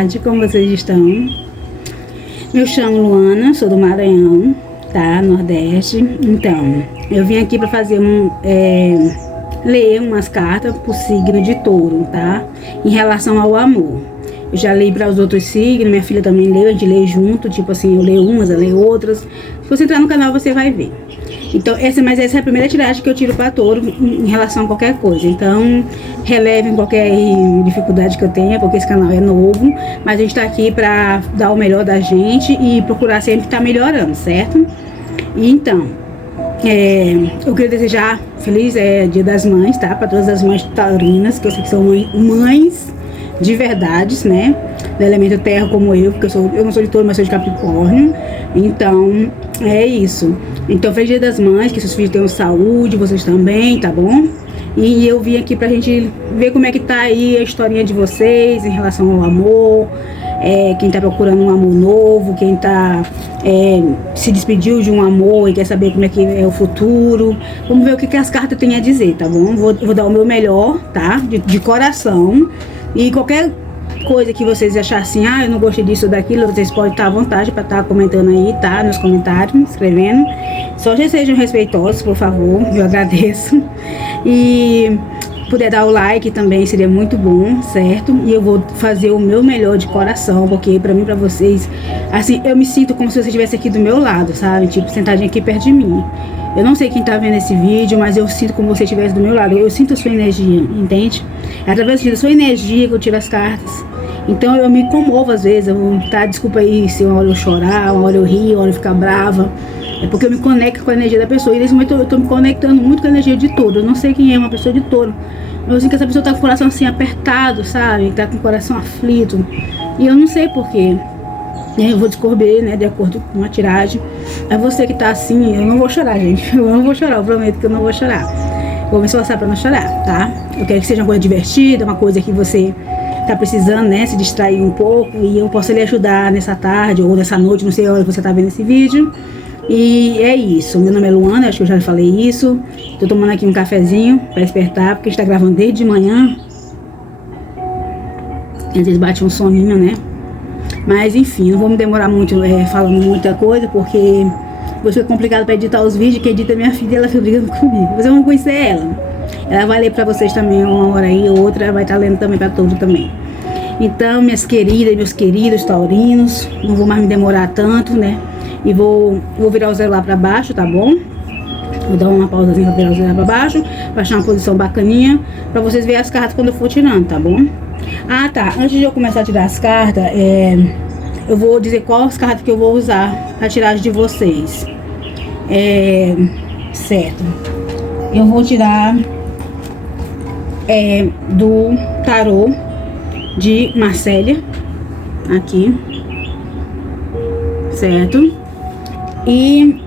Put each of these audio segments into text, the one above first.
tarde, como vocês estão? Me chamo Luana, sou do Maranhão, tá? Nordeste. Então, eu vim aqui para fazer ler umas cartas pro signo de Touro, tá? Em relação ao amor. Eu já li para os outros signos, minha filha também leu, a gente lê junto, tipo assim, eu leio umas, ela lê outras. Se você entrar no canal, você vai ver. Então, essa é a primeira tiragem que eu tiro para Touro em relação a qualquer coisa. Então, relevem qualquer dificuldade que eu tenha, porque esse canal é novo. Mas a gente tá aqui para dar o melhor da gente e procurar sempre estar melhorando, certo? E então, eu queria desejar feliz Dia das Mães, tá? Para todas as mães taurinas, que eu sei que são mães de verdades, né? Do elemento terra como eu, porque eu não sou de Touro, mas sou de Capricórnio. Então, é isso. Então, feliz Dia das Mães, que seus filhos tenham saúde, vocês também, tá bom? E eu vim aqui pra gente ver como é que tá aí a historinha de vocês em relação ao amor, quem tá procurando um amor novo, quem tá se despediu de um amor e quer saber como é que é o futuro. Vamos ver o que as cartas têm a dizer, tá bom? Vou dar o meu melhor, tá? De coração. E qualquer coisa que vocês acharem assim, eu não gostei disso ou daquilo, vocês podem estar à vontade para estar comentando aí, tá? Nos comentários, escrevendo. Só já sejam respeitosos, por favor, eu agradeço. E puder dar o like também seria muito bom, certo? E eu vou fazer o meu melhor de coração, porque pra mim, pra vocês, assim, eu me sinto como se você estivesse aqui do meu lado, sabe? Tipo, sentadinho aqui perto de mim. Eu não sei quem tá vendo esse vídeo, mas eu sinto como se você estivesse do meu lado. Eu sinto a sua energia, entende? É através da sua energia que eu tiro as cartas. Então eu me comovo às vezes, desculpa aí se uma hora eu chorar, uma hora eu rir, uma hora eu ficar brava. É porque eu me conecto com a energia da pessoa. E nesse momento eu tô me conectando muito com a energia de Touro. Eu não sei quem é uma pessoa de Touro. Eu sinto que essa pessoa tá com o coração assim apertado, sabe? Tá com o coração aflito. E eu não sei porquê. Eu vou descobrir, né, de acordo com a tiragem. É você que tá assim, eu não vou chorar, gente. Eu não vou chorar, eu prometo que eu não vou chorar. Vou me esforçar pra não chorar, tá? Eu quero que seja uma coisa divertida, uma coisa que você tá precisando, né, se distrair um pouco. E eu posso lhe ajudar nessa tarde ou nessa noite, não sei a hora que você tá vendo esse vídeo. E é isso, meu nome é Luana, acho que eu já falei isso. Tô tomando aqui um cafezinho pra despertar, porque a gente tá gravando desde de manhã. Às vezes bate um soninho, né? Mas enfim, não vou me demorar muito falando muita coisa, porque vai ser complicado pra editar os vídeos, que edita minha filha, ela fica brigando comigo. Vocês vão conhecer ela. Ela vai ler pra vocês também uma hora aí, outra vai estar lendo também pra todos também. Então, minhas queridas, meus queridos taurinos, não vou mais me demorar tanto, né? E vou virar o celular pra baixo, tá bom? Vou dar uma pausazinha pra virar o celular pra baixo, pra achar uma posição bacaninha, pra vocês verem as cartas quando eu for tirando, tá bom? Ah, tá. Antes de eu começar a tirar as cartas, eu vou dizer quais cartas que eu vou usar pra tiragem de vocês. Certo. Eu vou tirar do tarô de Marcélia, aqui, certo? E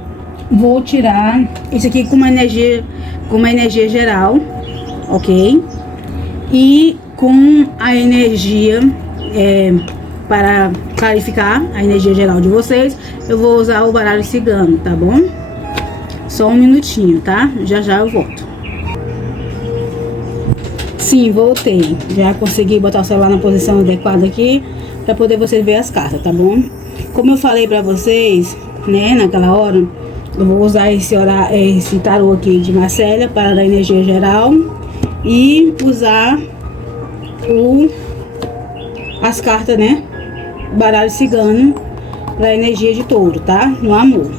vou tirar esse aqui com uma energia geral, ok? E com a energia para clarificar a energia geral de vocês, eu vou usar o baralho cigano, tá bom? Só um minutinho, tá? Já já eu volto. Sim, voltei. Já consegui botar o celular na posição adequada aqui para poder vocês verem as cartas, tá bom? Como eu falei para vocês, né, naquela hora, eu vou usar esse tarô aqui de Marcélia para a energia geral e usar as cartas, né, baralho cigano para a energia de Touro, tá? No amor.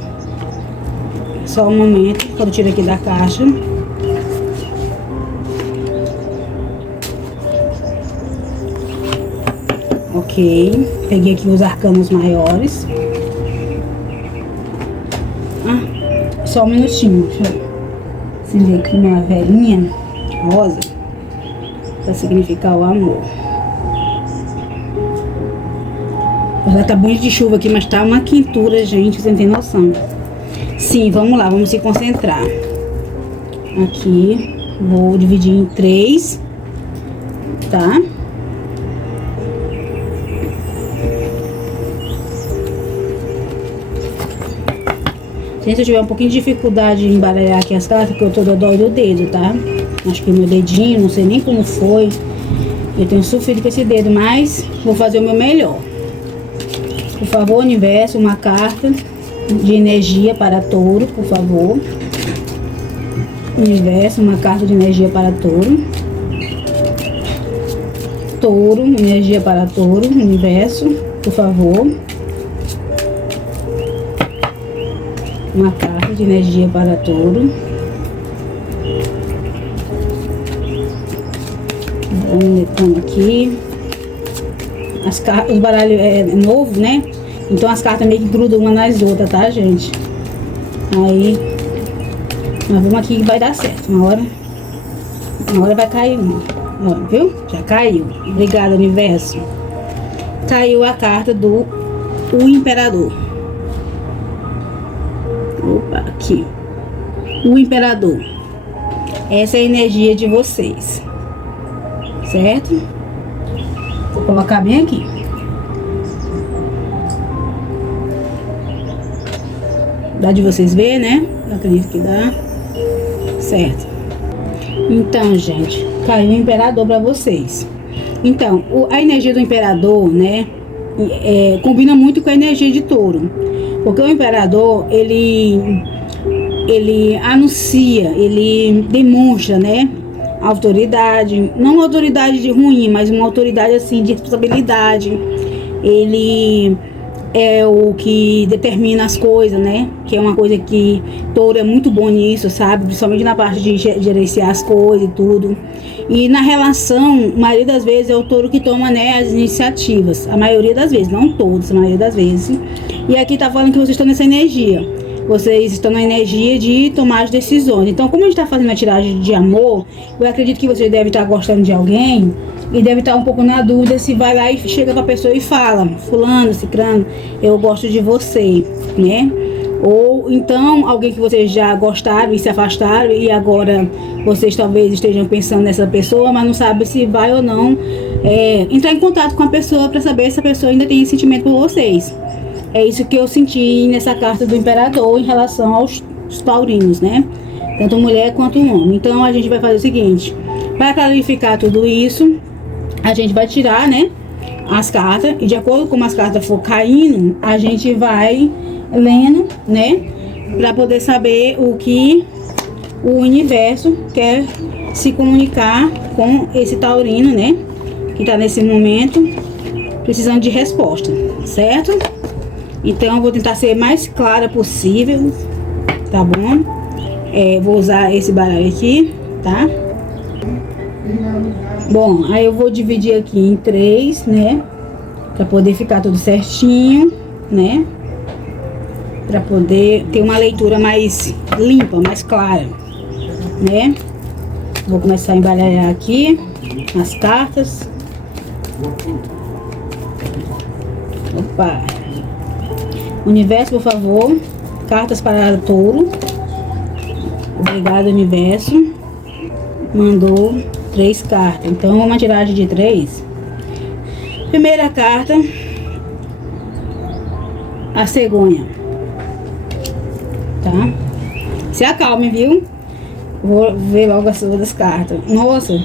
Só um momento, quando eu tiro aqui da caixa. Ok, peguei aqui os arcanos maiores. Só um minutinho, deixa eu acender aqui uma velhinha rosa para significar o amor. Já tá bonito de chuva aqui, mas tá uma quentura, gente, você não tem noção. Sim, vamos lá, vamos se concentrar. Aqui, vou dividir em 3, tá? Gente, se eu tiver um pouquinho de dificuldade em embaralhar aqui as cartas, porque eu tô dói do dedo, tá? Acho que meu dedinho, não sei nem como foi. Eu tenho sofrido com esse dedo, mas vou fazer o meu melhor. Por favor, universo, uma carta de energia para touro, por favor. Universo, uma carta de energia para touro. Touro, energia para touro, universo, por favor. Uma carta de energia para touro. Vamos aqui. Os baralhos é novo, né? Então as cartas meio que grudam uma nas outras, tá, gente? Aí, nós vamos aqui que vai dar certo. Uma hora vai cair uma. Ó, viu? Já caiu. Obrigada, universo. Caiu a carta do Imperador. Opa, aqui. O Imperador. Essa é a energia de vocês. Certo? Vou colocar bem aqui. Dá de vocês ver, né? Eu acredito que dá. Certo. Então, gente, caiu o Imperador pra vocês. Então, a energia do Imperador, né? Combina muito com a energia de Touro. Porque o Imperador, ele anuncia, ele demonstra, né? Autoridade, não uma autoridade de ruim, mas uma autoridade assim de responsabilidade. Ele é o que determina as coisas, né? Que é uma coisa que Touro é muito bom nisso, sabe? Principalmente na parte de gerenciar as coisas e tudo. E na relação, a maioria das vezes é o Touro que toma, né, as iniciativas. A maioria das vezes, não todos, a maioria das vezes. E aqui tá falando que vocês estão nessa energia. Vocês estão na energia de tomar as decisões. Então, como a gente está fazendo a tiragem de amor, eu acredito que você deve estar gostando de alguém e deve estar um pouco na dúvida se vai lá e chega para a pessoa e fala: fulano, cicrano, eu gosto de você, né? Ou então alguém que vocês já gostaram e se afastaram e agora vocês talvez estejam pensando nessa pessoa, mas não sabe se vai ou não entrar em contato com a pessoa para saber se a pessoa ainda tem sentimento por vocês. É isso que eu senti nessa carta do Imperador em relação aos taurinos, né? Tanto mulher quanto homem. Então a gente vai fazer o seguinte: para clarificar tudo isso, a gente vai tirar, né, as cartas, e de acordo com como as cartas for caindo, a gente vai lendo, né, para poder saber o que o universo quer se comunicar com esse taurino, né, que tá nesse momento precisando de resposta, certo? Então eu vou tentar ser mais clara possível, tá bom? Vou usar esse baralho aqui, tá? Bom, aí eu vou dividir aqui em 3, né? Pra poder ficar tudo certinho, né? Pra poder ter uma leitura mais limpa, mais clara, né? Vou começar a embaralhar aqui as cartas. Opa! Universo, por favor, cartas para Touro. Obrigado, universo. Mandou 3 cartas. Então, uma tiragem de 3. Primeira carta, a cegonha. Tá? Se acalme, viu? Vou ver logo as outras cartas. Nossa!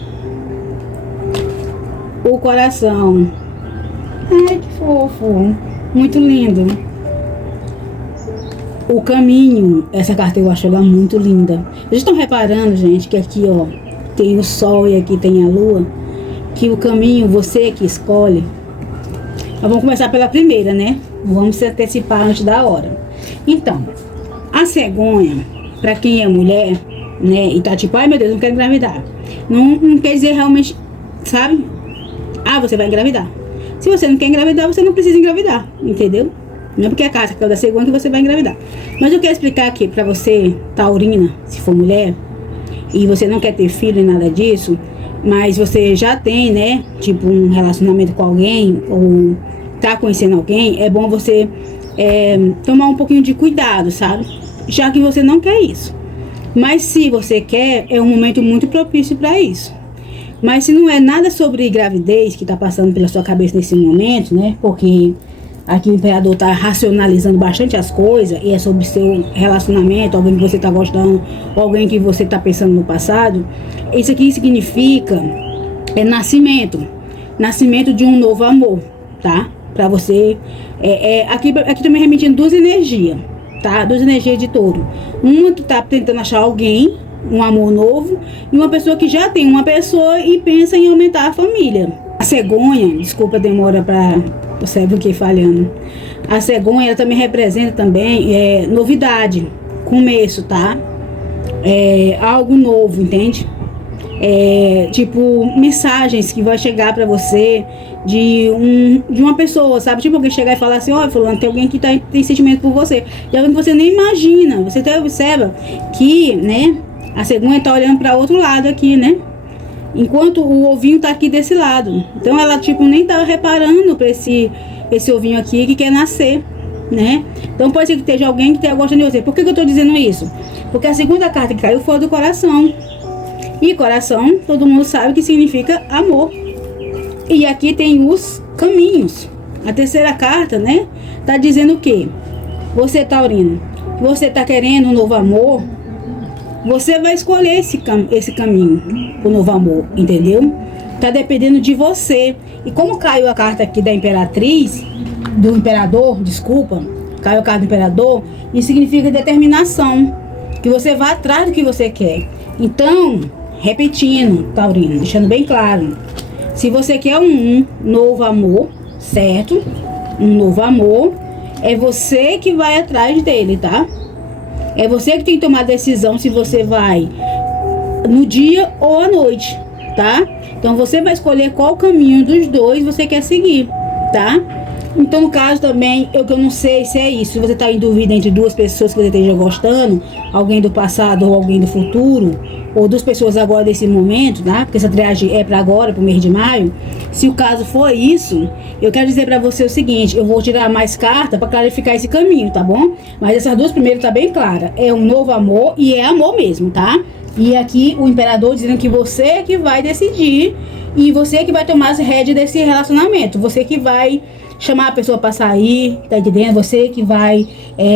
O coração. Ai, que fofo. Muito lindo. O caminho, essa carta eu acho ela muito linda. Vocês estão reparando, gente, que aqui, ó, tem o sol e aqui tem a lua? Que o caminho, você que escolhe. Nós vamos começar pela primeira, né? Vamos se antecipar antes da hora. Então, a cegonha, pra quem é mulher, né, e tá tipo, ai meu Deus, não quero engravidar. Não quer dizer realmente, sabe? Ah, você vai engravidar. Se você não quer engravidar, você não precisa engravidar, entendeu? Não é porque a carta caiu da cegonha que você vai engravidar. Mas eu quero explicar aqui pra você, taurina, se for mulher, e você não quer ter filho e nada disso, mas você já tem, né, tipo um relacionamento com alguém, ou tá conhecendo alguém, é bom você tomar um pouquinho de cuidado, sabe? Já que você não quer isso. Mas se você quer, é um momento muito propício para isso. Mas se não é nada sobre gravidez que tá passando pela sua cabeça nesse momento, né, porque aqui o Imperador tá racionalizando bastante as coisas e é sobre seu relacionamento, alguém que você tá gostando, ou alguém que você tá pensando no passado. Isso aqui significa nascimento. nascimento de um novo amor, tá? Pra você, aqui também remetindo duas energias, tá? Duas energias de touro. Uma que tá tentando achar alguém, um amor novo, e uma pessoa que já tem uma pessoa e pensa em aumentar a família. A cegonha, desculpa a demora para o cérebro aqui falhando. A cegonha, ela também representa também novidade, começo, tá? Algo novo, entende? Tipo, mensagens que vai chegar pra você de uma pessoa, sabe? Tipo, alguém chegar e falar assim, ó, fulano, tem alguém que tem sentimento por você. E alguém que você nem imagina. Você até observa que, né, a cegonha tá olhando pra outro lado aqui, né? Enquanto o ovinho tá aqui desse lado. Então ela, tipo, nem tá reparando pra esse ovinho aqui que quer nascer, né? Então pode ser que esteja alguém que esteja gostando de você. Por que eu tô dizendo isso? Porque a segunda carta que caiu foi a do coração. E coração, todo mundo sabe que significa amor. E aqui tem os caminhos. A terceira carta, né? Tá dizendo o quê? Você, taurino, você tá querendo um novo amor, você vai escolher esse caminho, o novo amor, entendeu? Tá dependendo de você. E como caiu a carta aqui da imperatriz, do imperador, desculpa, caiu a carta do imperador, isso significa determinação, que você vai atrás do que você quer. Então, repetindo, taurino, deixando bem claro, se você quer um novo amor, certo? Um novo amor, é você que vai atrás dele, tá? É você que tem que tomar a decisão se você vai no dia ou à noite, tá? Então você vai escolher qual caminho dos dois você quer seguir, tá? Então, no caso também, eu não sei se é isso. Se você tá em dúvida entre duas pessoas que você esteja gostando, alguém do passado ou alguém do futuro, ou duas pessoas agora desse momento, tá? Porque essa triagem é para agora, pro mês de maio. Se o caso for isso, eu quero dizer para você o seguinte: eu vou tirar mais carta para clarificar esse caminho, tá bom? Mas essas duas primeiras tá bem clara. É um novo amor e é amor mesmo, tá? E aqui o imperador dizendo que você que vai decidir e você que vai tomar as rédeas desse relacionamento. Você que vai chamar a pessoa para sair, tá entendendo? Você que vai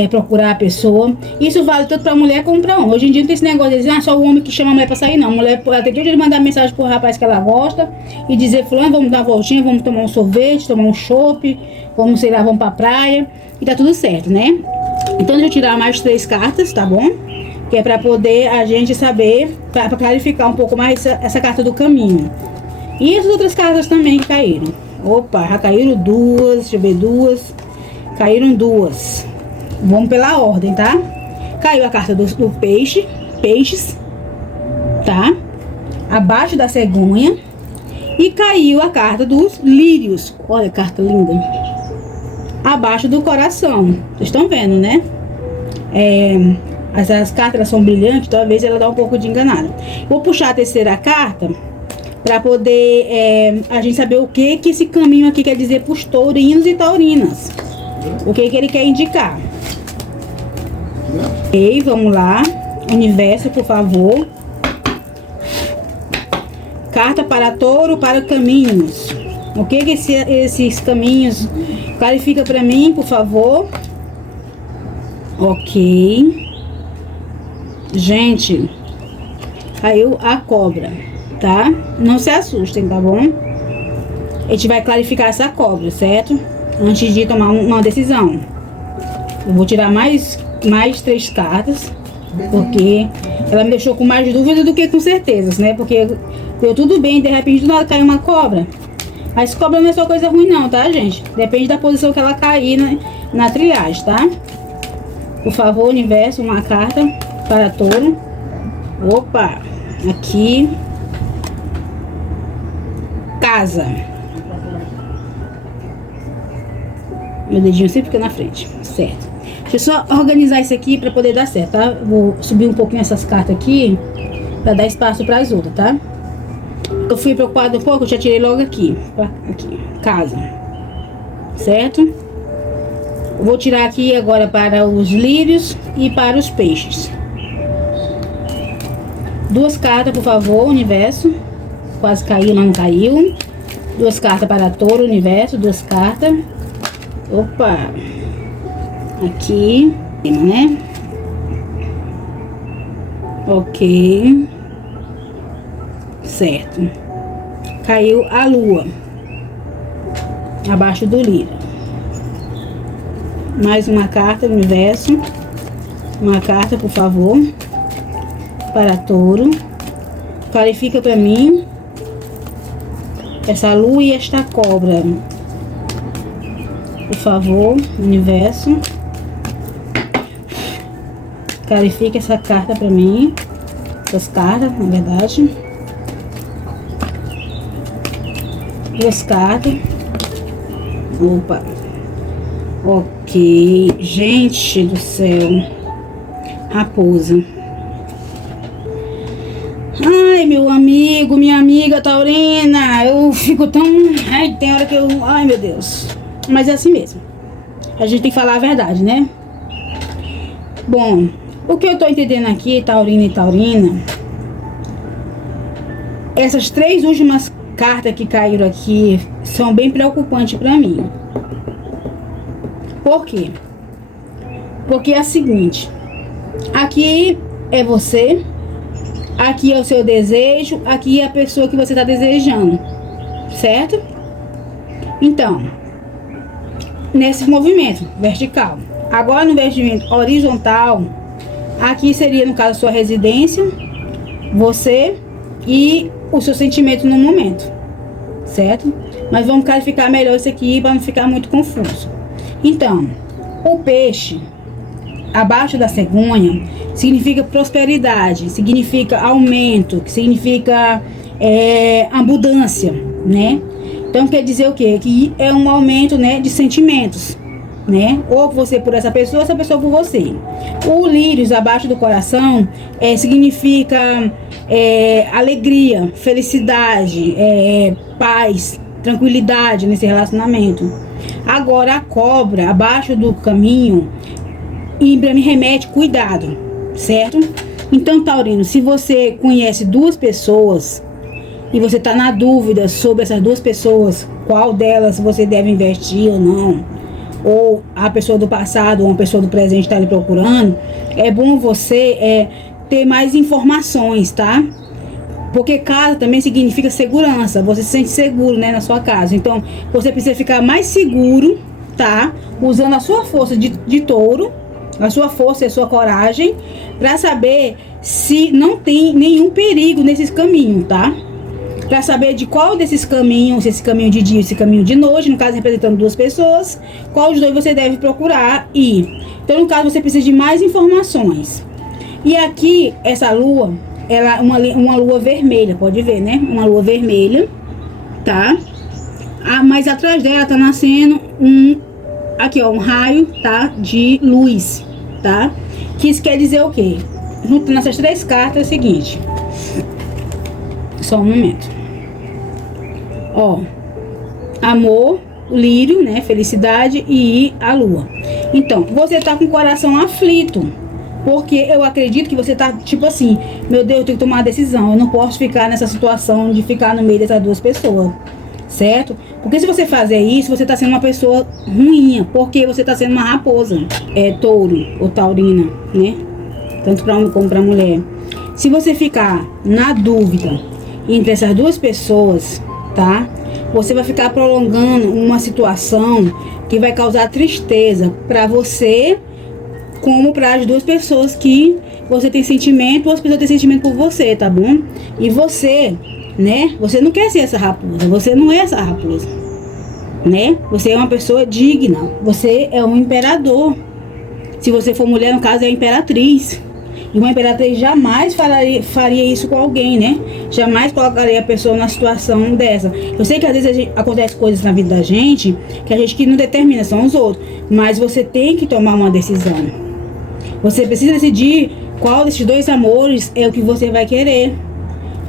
procurar a pessoa. Isso vale tanto para mulher como para homem. Hoje em dia não tem esse negócio de dizer, só o homem que chama a mulher para sair, não. A mulher ela tem direito de mandar mensagem pro rapaz que ela gosta e dizer, fulano, vamos dar uma voltinha, vamos tomar um sorvete, tomar um chopp, vamos, sei lá, vamos pra praia e tá tudo certo, né? Então deixa eu tirar mais 3 cartas, tá bom? Que é para poder a gente saber, para clarificar um pouco mais essa carta do caminho. E as outras cartas também que caíram. Opa, já caíram 2, deixa eu ver, 2. Caíram 2. Vamos pela ordem, tá? Caiu a carta do peixes, tá? Abaixo da cegonha. E caiu a carta dos lírios. Olha, carta linda. Abaixo do coração. Vocês estão vendo, né? As cartas elas são brilhantes, talvez ela dá um pouco de enganada. Vou puxar a terceira carta para poder a gente saber o que esse caminho aqui quer dizer para os taurinos e taurinas. O que ele quer indicar. Ok, vamos lá. Universo, por favor. Carta para touro, para caminhos. O que esses caminhos clarifica para mim, por favor. Ok. Gente, caiu a cobra, tá? Não se assustem, tá bom? A gente vai clarificar essa cobra, certo? Antes de tomar uma decisão. Eu vou tirar mais 3 cartas, porque ela me deixou com mais dúvida do que com certezas, né? Porque deu tudo bem, de repente do nada caiu uma cobra. Mas cobra não é só coisa ruim não, tá, gente? Depende da posição que ela cair na triagem, tá? Por favor, universo, uma carta para touro. Opa, aqui. Casa. Meu dedinho sempre fica na frente, certo? Deixa eu só organizar isso aqui para poder dar certo, tá? Vou subir um pouquinho essas cartas aqui para dar espaço para as outras, tá? Eu fui preocupada um pouco, eu já tirei logo aqui, casa, certo? Vou tirar aqui agora para os lírios e para os peixes. 2 cartas, por favor, universo. Quase caiu, não caiu. 2 cartas para touro, universo, 2 cartas. Opa! Aqui, né? Ok. Certo. Caiu a lua. abaixo do lírio. Mais uma carta do universo. Uma carta, por favor, para touro. Clarifica para mim essa lua e esta cobra. Por favor, universo. Clarifica essa carta para mim. Essas cartas, na verdade. 2 cartas. Opa. Ok. Gente do céu. Raposa. Ai, meu amigo, minha amiga taurina. Eu fico tão... Ai, tem hora que eu... Ai, meu Deus. Mas é assim mesmo. A gente tem que falar a verdade, né? Bom, o que eu tô entendendo aqui, taurina e taurina... Essas 3 últimas cartas que caíram aqui são bem preocupantes pra mim. Por quê? Porque é a seguinte... Aqui é você, aqui é o seu desejo, aqui é a pessoa que você está desejando, certo? Então, nesse movimento vertical. Agora no movimento horizontal, aqui seria no caso a sua residência, você e o seu sentimento no momento, certo? Mas vamos clarificar melhor isso aqui para não ficar muito confuso. Então, o peixe... Abaixo da cegonha significa prosperidade, significa aumento, que significa abundância, né? Então quer dizer o quê? Que é um aumento, né, de sentimentos, né? Ou você por essa pessoa por você. O lírios abaixo do coração significa alegria, felicidade, paz, tranquilidade nesse relacionamento. Agora a cobra abaixo do caminho e me remete cuidado, certo? Então, taurino, se você conhece 2 pessoas e você tá na dúvida sobre essas 2 pessoas, qual delas você deve investir ou não, ou a pessoa do passado ou uma pessoa do presente está lhe procurando, é bom você ter mais informações, tá? Porque casa também significa segurança, você se sente seguro, né, na sua casa. Então, você precisa ficar mais seguro, tá? Usando a sua força de touro, a sua força e a sua coragem, para saber se não tem nenhum perigo nesses caminhos, tá? Para saber de qual desses caminhos, se esse caminho de dia, esse caminho de noite, no caso representando 2 pessoas, qual dos 2 você deve procurar ir. Então, no caso, você precisa de mais informações. E aqui, essa lua, ela é uma lua vermelha, pode ver, né? Uma lua vermelha, tá? Mas atrás dela tá nascendo aqui, ó, um raio, tá? De luz, tá? Que isso quer dizer o quê? Junto nessas 3 cartas é o seguinte. Só um momento. Ó, amor, o lírio, né? Felicidade e a lua. Então, você tá com o coração aflito. Porque eu acredito que você tá tipo assim, meu Deus, eu tenho que tomar uma decisão. Eu não posso ficar nessa situação de ficar no meio dessas 2 pessoas. Certo? Porque se você fazer isso, você tá sendo uma pessoa ruim, porque você tá sendo uma raposa, touro ou taurina, né? Tanto para homem como para mulher. Se você ficar na dúvida entre essas 2 pessoas, tá? Você vai ficar prolongando uma situação que vai causar tristeza para você, como para as 2 pessoas que você tem sentimento, ou as pessoas têm sentimento por você, tá bom? E você, né? Você não quer ser essa raposa, você não é essa raposa, né? Você é uma pessoa digna, você é um imperador. Se você for mulher, no caso, é a imperatriz. E uma imperatriz jamais faria isso com alguém, né? Jamais colocaria a pessoa numa situação dessa. Eu sei que às vezes acontece coisas na vida da gente que a gente que não determina, são os outros. Mas você tem que tomar uma decisão. Você precisa decidir qual desses 2 amores é o que você vai querer,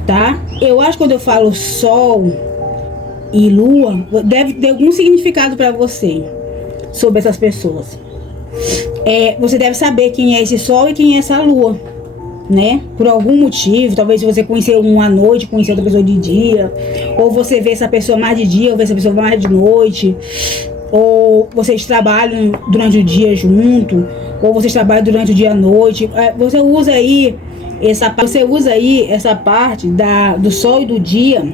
tá? Eu acho que quando eu falo sol e lua, deve ter algum significado para você sobre essas pessoas. Você deve saber quem é esse sol e quem é essa lua, né? Por algum motivo, talvez se você conhecer um à noite, conhecer outra pessoa de dia, ou você vê essa pessoa mais de dia, ou vê essa pessoa mais de noite, ou vocês trabalham durante o dia junto, ou vocês trabalham durante o dia à noite. Você usa aí essa parte do sol e do dia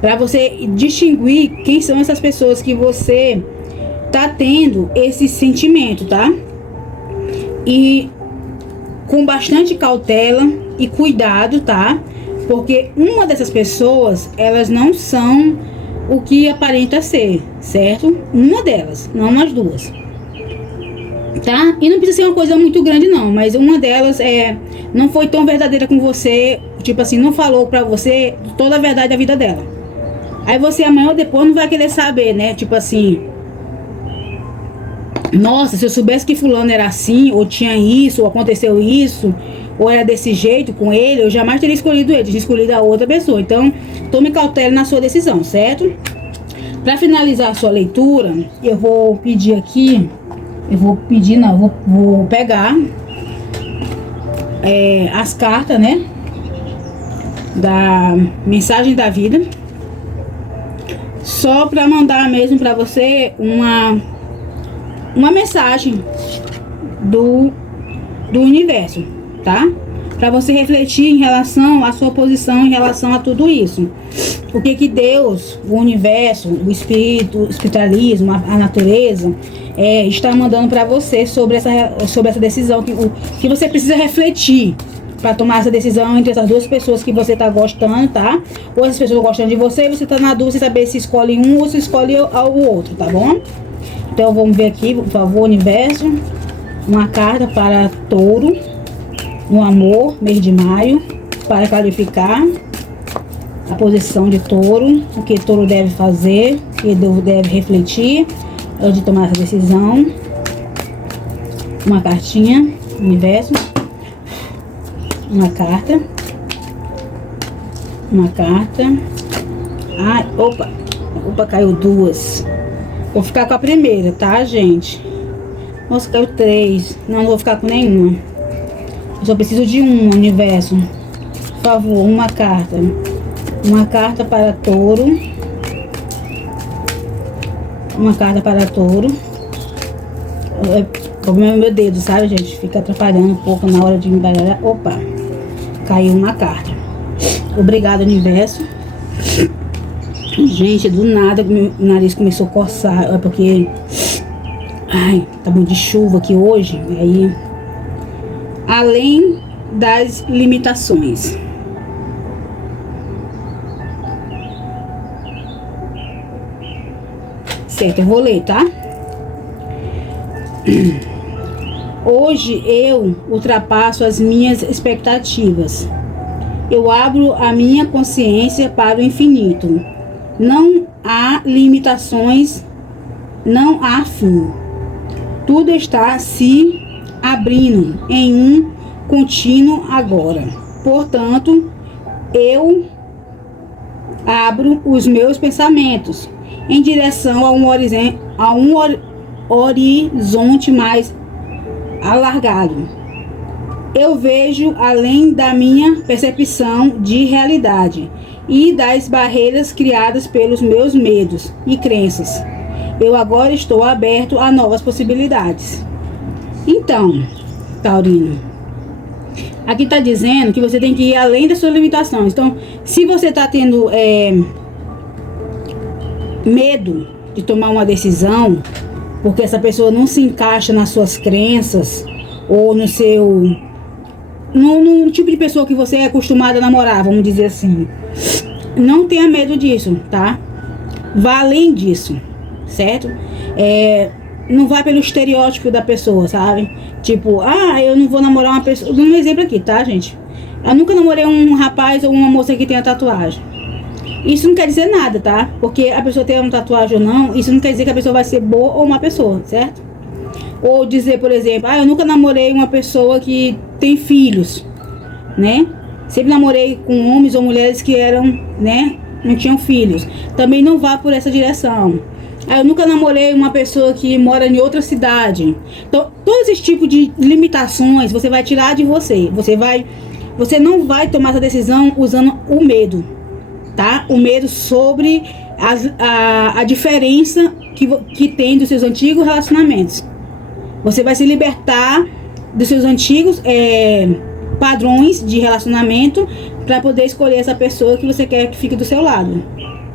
Para você distinguir quem são essas pessoas que você tá tendo esse sentimento, tá? E com bastante cautela e cuidado, tá? Porque uma dessas pessoas, elas não são o que aparenta ser, certo? Uma delas, não as duas, tá? E não precisa ser uma coisa muito grande não, mas uma delas não foi tão verdadeira com você, tipo assim, não falou pra você toda a verdade da vida dela. Aí você amanhã ou depois não vai querer saber, né? Tipo assim, nossa, se eu soubesse que fulano era assim, ou tinha isso, ou aconteceu isso, ou era desse jeito com ele, eu jamais teria escolhido ele, teria escolhido a outra pessoa. Então, tome cautela na sua decisão, certo? Para finalizar a sua leitura, eu vou pedir aqui, vou pegar as cartas, né, da mensagem da vida, só para mandar mesmo para você uma mensagem do universo, tá? Para você refletir em relação à sua posição em relação a tudo isso. O que Deus, o universo, o espírito, o espiritualismo, a natureza está mandando para você sobre essa decisão que você precisa refletir para tomar essa decisão entre essas duas pessoas que você tá gostando, tá? Ou essas pessoas gostando de você, você tá na dúvida de saber se escolhe um ou se escolhe o outro, tá bom? Então vamos ver aqui, por favor, universo, uma carta para Touro, no amor, mês de maio, para clarificar a posição de Touro, o que Touro deve fazer, o que deve refletir antes de tomar essa decisão. Uma cartinha, universo, uma carta, ai, opa, caiu duas. Vou ficar com a primeira, tá, gente? Nossa, caiu 3. Não vou ficar com nenhuma. Eu só preciso de um, universo. Por favor, uma carta. Uma carta para Touro. Uma carta para Touro. O problema é meu dedo, sabe, gente? Fica atrapalhando um pouco na hora de embaralhar. Opa, caiu uma carta. Obrigada, universo. Gente, do nada meu nariz começou a coçar. É porque... ai, tá muito de chuva aqui hoje. E aí... além das limitações. Certo, eu vou ler, tá? Hoje eu ultrapasso as minhas expectativas. Eu abro a minha consciência para o infinito. Não há limitações, não há fim. Tudo está se abrindo em um contínuo agora. Portanto, eu abro os meus pensamentos em direção a um horizonte mais alargado. Eu vejo além da minha percepção de realidade e das barreiras criadas pelos meus medos e crenças. Eu agora estou aberto a novas possibilidades. Então, Taurino, aqui está dizendo que você tem que ir além das suas limitações. Então, se você está tendo medo de tomar uma decisão, porque essa pessoa não se encaixa nas suas crenças, ou no seu... no tipo de pessoa que você é acostumado a namorar, vamos dizer assim. Não tenha medo disso, tá? Vá além disso, certo? Não vá pelo estereótipo da pessoa, sabe? Tipo, eu não vou namorar uma pessoa... Dou um exemplo aqui, tá, gente? Eu nunca namorei um rapaz ou uma moça que tenha tatuagem. Isso não quer dizer nada, tá? Porque a pessoa tem uma tatuagem ou não, isso não quer dizer que a pessoa vai ser boa ou uma pessoa, certo? Ou dizer, por exemplo, eu nunca namorei uma pessoa que tem filhos, né? Sempre namorei com homens ou mulheres que eram, né, não tinham filhos. Também não vá por essa direção. Eu nunca namorei uma pessoa que mora em outra cidade. Então, todos esses tipos de limitações você vai tirar de você. Você não vai tomar essa decisão usando o medo, tá? O medo sobre a diferença que tem dos seus antigos relacionamentos. Você vai se libertar dos seus antigos padrões de relacionamento para poder escolher essa pessoa que você quer que fique do seu lado,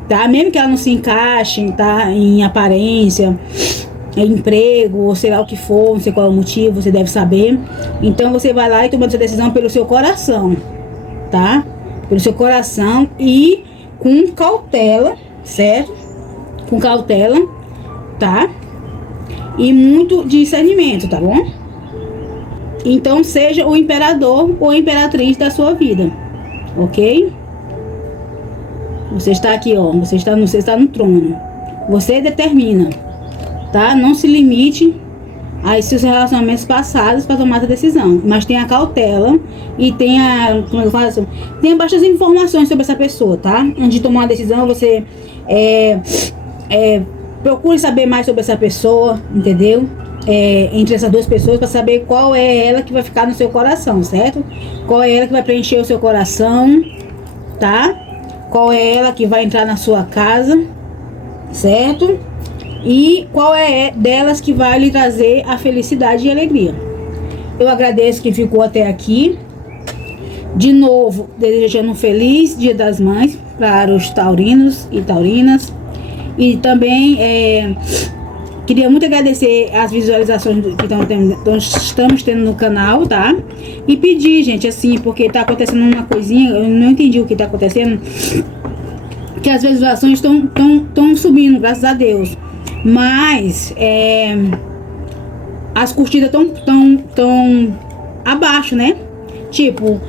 tá? Mesmo que ela não se encaixe, tá? Em aparência, em emprego, ou sei lá o que for, não sei qual é o motivo, você deve saber. Então você vai lá e toma essa decisão pelo seu coração, tá? Pelo seu coração e com cautela, certo? Com cautela, tá? E muito discernimento, tá bom? Então seja o imperador ou a imperatriz da sua vida, ok? Você está aqui, ó. Você está no trono. Você determina, tá? Não se limite aos seus relacionamentos passados para tomar essa decisão. Mas tenha cautela e tenha, como eu falo assim, tenha baixas informações sobre essa pessoa, tá? Antes de tomar uma decisão, você procure saber mais sobre essa pessoa, entendeu? Entre essas duas pessoas, para saber qual é ela que vai ficar no seu coração, certo? Qual é ela que vai preencher o seu coração, tá? Qual é ela que vai entrar na sua casa, certo? E qual é delas que vai lhe trazer a felicidade e a alegria. Eu agradeço quem ficou até aqui. De novo, desejando um feliz Dia das Mães para os taurinos e taurinas. E também queria muito agradecer as visualizações que estamos tendo no canal, tá? E pedir, gente, assim, porque tá acontecendo uma coisinha, eu não entendi o que tá acontecendo, que as visualizações estão subindo, graças a Deus. Mas as curtidas estão abaixo, né? Tipo,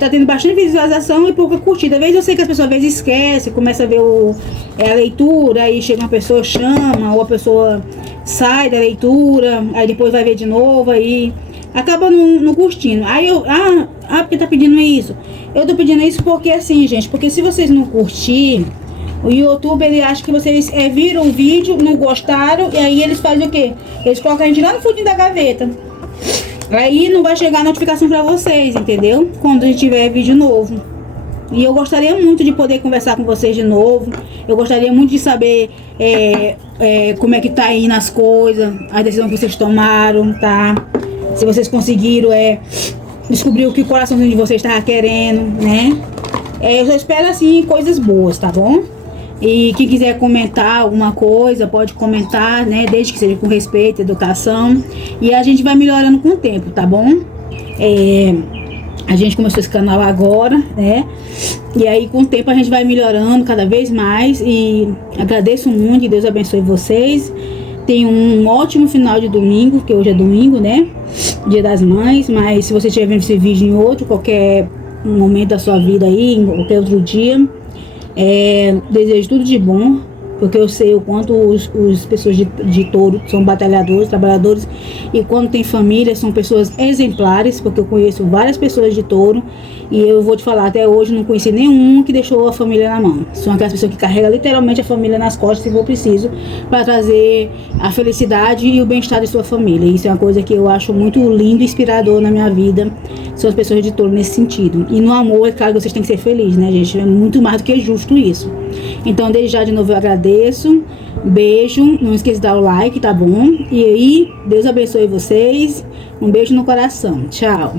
tá tendo bastante visualização e pouca curtida. Às vezes eu sei que as pessoas às vezes esquecem, começa a ver a leitura, aí chega uma pessoa, chama, ou a pessoa sai da leitura, aí depois vai ver de novo, aí acaba não curtindo. Aí porque tá pedindo isso? Eu tô pedindo isso porque assim, gente, porque se vocês não curtirem, o YouTube, ele acha que vocês viram o vídeo, não gostaram, e aí eles fazem o quê? Eles colocam a gente lá no fundinho da gaveta. Aí não vai chegar a notificação pra vocês, entendeu? Quando a gente tiver vídeo novo. E eu gostaria muito de poder conversar com vocês de novo. Eu gostaria muito de saber como é que tá indo as coisas, a decisão que vocês tomaram, tá? Se vocês conseguiram descobrir o que o coraçãozinho de vocês estava querendo, né? Eu só espero, assim, coisas boas, tá bom? E quem quiser comentar alguma coisa, pode comentar, né? Desde que seja com respeito, educação. E a gente vai melhorando com o tempo, tá bom? A gente começou esse canal agora, né? E aí com o tempo a gente vai melhorando cada vez mais. E agradeço muito, que Deus abençoe vocês. Tenham um ótimo final de domingo, que hoje é domingo, né? Dia das Mães. Mas se você estiver vendo esse vídeo em qualquer momento da sua vida aí, em qualquer outro dia, desejo tudo de bom, porque eu sei o quanto as pessoas de touro são batalhadores, trabalhadores, e quando tem família são pessoas exemplares, porque eu conheço várias pessoas de touro, e eu vou te falar, até hoje não conheci nenhum que deixou a família na mão. São aquelas pessoas que carregam literalmente a família nas costas, se for preciso, para trazer a felicidade e o bem-estar de sua família. Isso é uma coisa que eu acho muito lindo e inspirador na minha vida, são as pessoas de touro nesse sentido. E no amor, é claro que vocês têm que ser felizes, né, gente? É muito mais do que justo isso. Então, desde já, de novo, eu agradeço. Beijo. Não esqueça de dar o like, tá bom? E aí, Deus abençoe vocês. Um beijo no coração. Tchau.